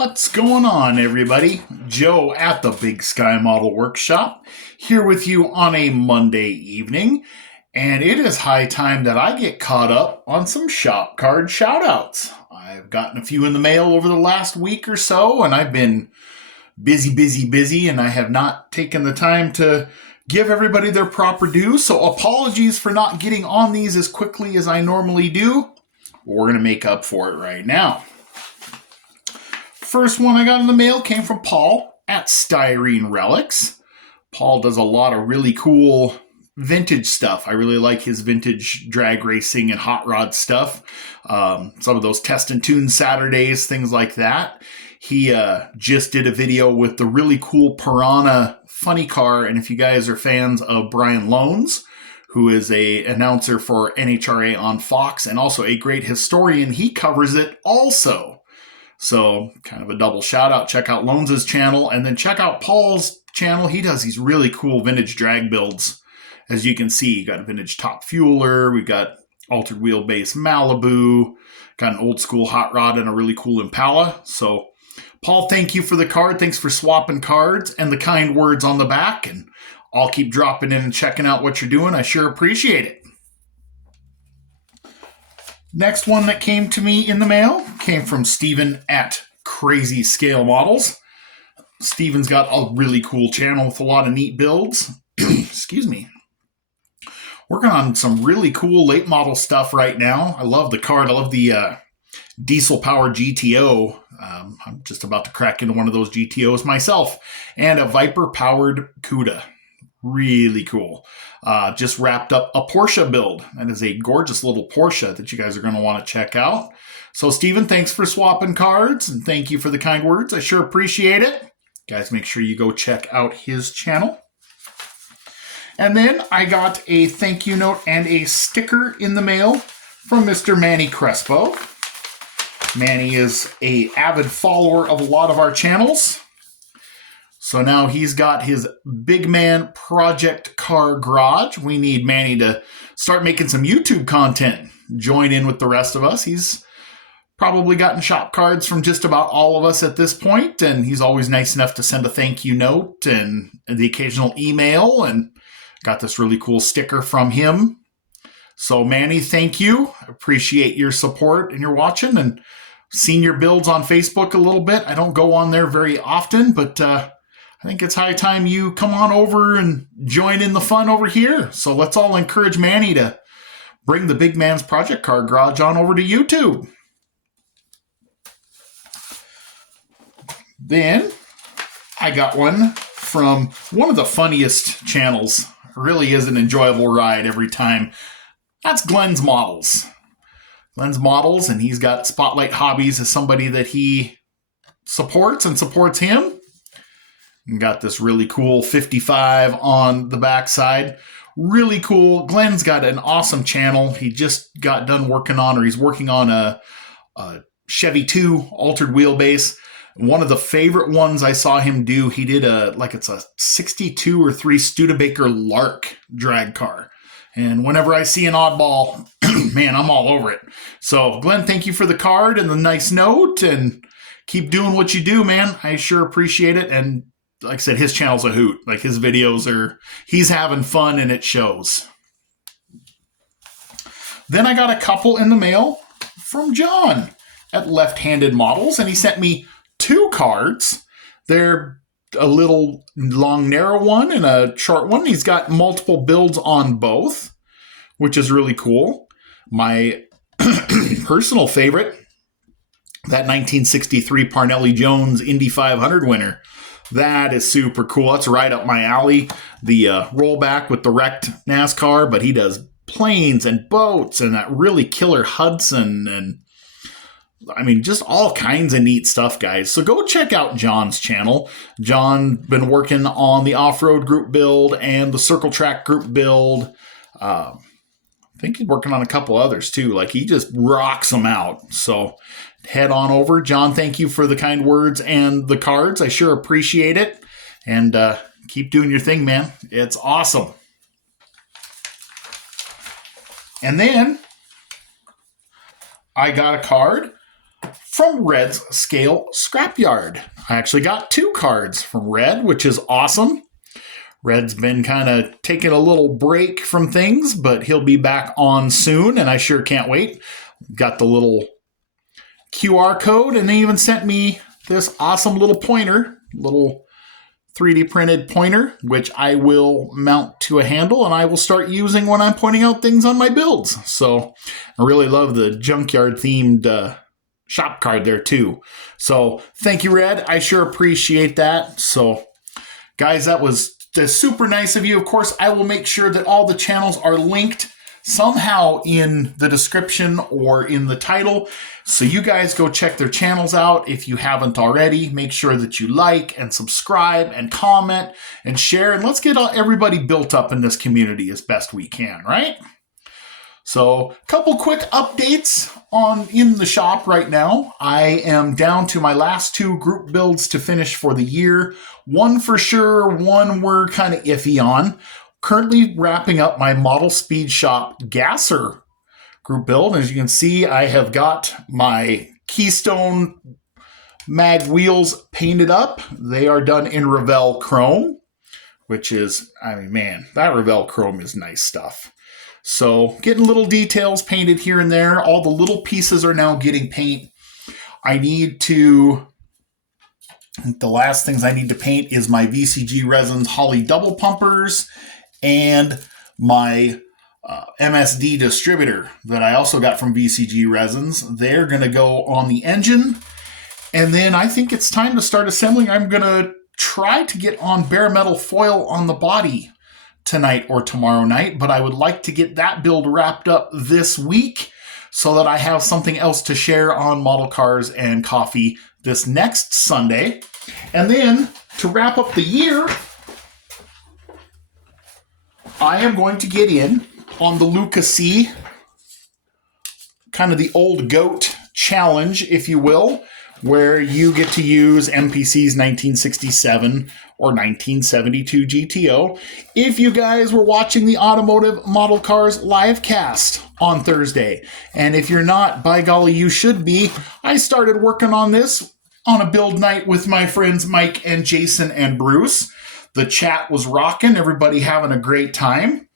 What's going on, everybody? Joe at the Big Sky Model Workshop, here with you on a Monday evening, and it is high time that I get caught up on some shop card shoutouts. I've gotten a few in the mail over the last week or so, and I've been busy, and I have not taken the time to give everybody their proper due, so apologies for not getting on these as quickly as I normally do. We're going to make up for it right now. First one I got in the mail came from Paul at Styrene Relics. Paul does a lot of really cool vintage stuff. I really like his vintage drag racing and hot rod stuff. Some of those test and tune Saturdays, things like that. He just did a video with the really cool Piranha funny car. And if you guys are fans of Brian Loans, who is an announcer for NHRA on Fox and also a great historian, he covers it also. So kind of a double shout out. Check out Loans' channel and then check out Paul's channel. He does these really cool vintage drag builds. As you can see, you got a vintage Top Fueler. We've got altered wheelbase Malibu, got an old school hot rod and a really cool Impala. So Paul, thank you for the card. Thanks for swapping cards and the kind words on the back. And I'll keep dropping in and checking out what you're doing. I sure appreciate it. Next one that came to me in the mail came from Steven at Crazy Scale Models. Steven's got a really cool channel with a lot of neat builds. Excuse me. Working on some really cool late model stuff right now. I love the card. I love the diesel powered GTO. I'm just about to crack into one of those GTOs myself. And a Viper powered CUDA. Really cool. Just wrapped up a Porsche build. That is a gorgeous little Porsche that you guys are going to want to check out. So, Steven, thanks for swapping cards, and thank you for the kind words. I sure appreciate it. Guys, make sure you go check out his channel. And then I got a thank you note and a sticker in the mail from Mr. Manny Crespo. Manny is an avid follower of a lot of our channels. So now he's got his Big Man Project Car Garage. We need Manny to start making some YouTube content. Join in with the rest of us. He's probably gotten shop cards from just about all of us at this point, and he's always nice enough to send a thank you note and the occasional email, and got this really cool sticker from him. So Manny, thank you. Appreciate your support and your watching, and seen your builds on Facebook a little bit. I don't go on there very often, but I think it's high time you come on over and join in the fun over here. So let's all encourage Manny to bring the Big Man's Project Car Garage on over to YouTube. Then I got one from one of the funniest channels. It really is an enjoyable ride every time. That's Glenn's Models. Glenn's Models, and he's got Spotlight Hobbies as somebody that he supports and supports him. And got this really cool 55 on the backside. Really cool. Glenn's got an awesome channel. He just got done working on, or he's working on a Chevy 2 altered wheelbase. One of the favorite ones I saw him do, he did it's a 62 or 3 Studebaker Lark drag car. And whenever I see an oddball, man, I'm all over it. So Glenn, thank you for the card and the nice note, and keep doing what you do, man. I sure appreciate it. And like I said, his channel's a hoot. Like, his videos he's having fun and it shows. Then I got a couple in the mail from John at Lefthanded Models, and he sent me 2 cards. They're a little long, narrow one and a short one. He's got multiple builds on both, which is really cool. My personal favorite, that 1963 Parnelli Jones Indy 500 winner. That is super cool. That's right up my alley. The rollback with the wrecked NASCAR, but he does planes and boats and that really killer Hudson, and I mean, just all kinds of neat stuff, guys. So go check out John's channel. John been working on the off-road group build and the circle track group build. I think he's working on a couple others too. Like, he just rocks them out. So head on over. John, thank you for the kind words and the cards. I sure appreciate it. And keep doing your thing, man. It's awesome. And then I got a card from Red's Scale Scrapyard. I actually got 2 cards from Red, which is awesome. Red's been kind of taking a little break from things, but he'll be back on soon, and I sure can't wait. Got the little QR code, and they even sent me this awesome little pointer, little 3D printed pointer, which I will mount to a handle and I will start using when I'm pointing out things on my builds. So I really love the junkyard themed shop card there too. So thank you, Red. I sure appreciate that. So guys, that was super nice of you. Of course, I will make sure that all the channels are linked somehow in the description or in the title. So you guys go check their channels out if you haven't already. Make sure that you like and subscribe and comment and share. And let's get everybody built up in this community as best we can, right? So a couple quick updates in the shop right now. I am down to my last 2 group builds to finish for the year. One for sure, one we're kind of iffy on. Currently wrapping up my Model Speed Shop Gasser group build. As you can see, I have got my Keystone mag wheels painted up. They are done in Revell Chrome, which is, I mean, man, that Revell Chrome is nice stuff. So getting little details painted here and there. All the little pieces are now getting paint. I think the last things I need to paint is my VCG Resins Holly double pumpers and my MSD distributor that I also got from VCG Resins. They're going to go on the engine. And then I think it's time to start assembling. I'm going to try to get on bare metal foil on the body tonight or tomorrow night, but I would like to get that build wrapped up this week so that I have something else to share on Model Cars and Coffee this next Sunday. And then to wrap up the year, I am going to get in on the Luca C, kind of the old goat challenge, if you will, where you get to use MPC's 1967 or 1972 GTO. If you guys were watching the Automotive Model Cars live cast on Thursday, and if you're not, by golly, you should be. I started working on this on a build night with my friends Mike and Jason and Bruce. The chat was rocking, everybody having a great time.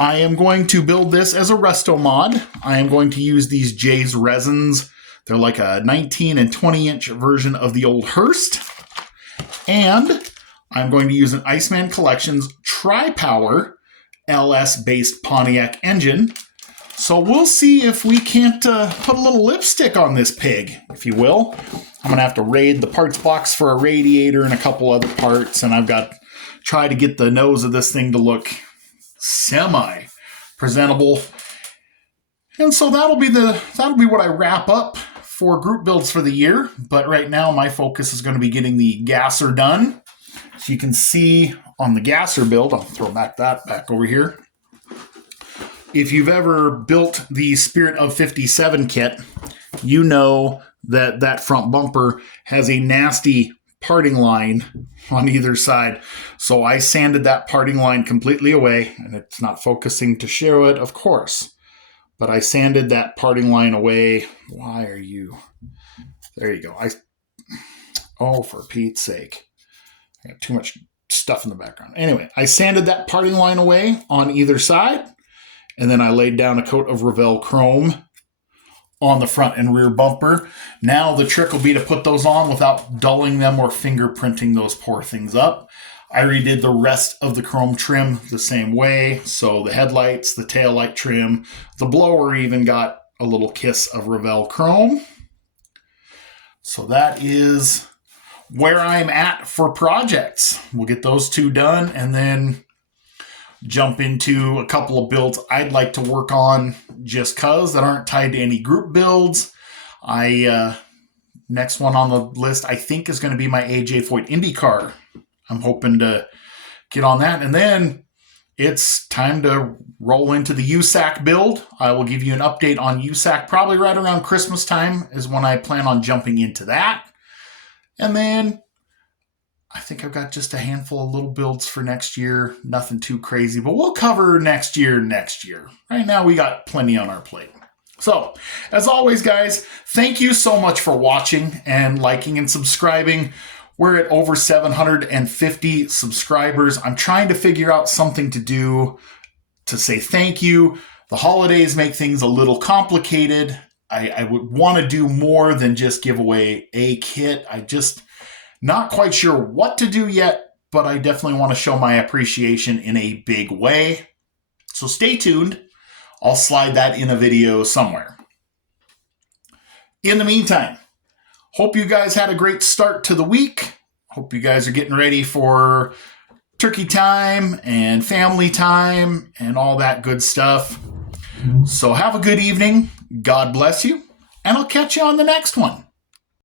I am going to build this as a resto mod. I am going to use these J's resins. They're like a 19 and 20 inch version of the old Hearst. And I'm going to use an Iceman Collections Tri-Power LS-based Pontiac engine. So we'll see if we can't put a little lipstick on this pig, if you will. I'm going to have to raid the parts box for a radiator and a couple other parts, and I've got to try to get the nose of this thing to look semi-presentable. And so that'll be what I wrap up for group builds for the year. But right now, my focus is going to be getting the Gasser done. So you can see on the Gasser build, I'll throw that back over here. If you've ever built the Spirit of 57 kit, you know that that front bumper has a nasty parting line on either side. So I sanded that parting line completely away, and it's not focusing to show it, of course. But I sanded that parting line away. Why are you? There you go. Oh, for Pete's sake. I got too much stuff in the background. Anyway, I sanded that parting line away on either side, and then I laid down a coat of Revell Chrome on the front and rear bumper. Now the trick will be to put those on without dulling them or fingerprinting those poor things up. I redid the rest of the chrome trim the same way. So the headlights, the taillight trim, the blower even got a little kiss of Revell Chrome. So that is where I'm at for projects. We'll get those 2 done and then jump into a couple of builds I'd like to work on just cause that aren't tied to any group builds. Next one on the list I think is going to be my AJ Foyt IndyCar. I'm hoping to get on that. And then it's time to roll into the USAC build. I will give you an update on USAC probably right around Christmas time is when I plan on jumping into that. And then I think I've got just a handful of little builds for next year. Nothing too crazy, but we'll cover next year. Right now we got plenty on our plate. So, as always, guys, thank you so much for watching and liking and subscribing. We're at over 750 subscribers. I'm trying to figure out something to do to say thank you. The holidays make things a little complicated. I would want to do more than just give away a kit. I just not quite sure what to do yet, but I definitely want to show my appreciation in a big way. So stay tuned. I'll slide that in a video somewhere. In the meantime, hope you guys had a great start to the week. Hope you guys are getting ready for turkey time and family time and all that good stuff. So have a good evening. God bless you. And I'll catch you on the next one.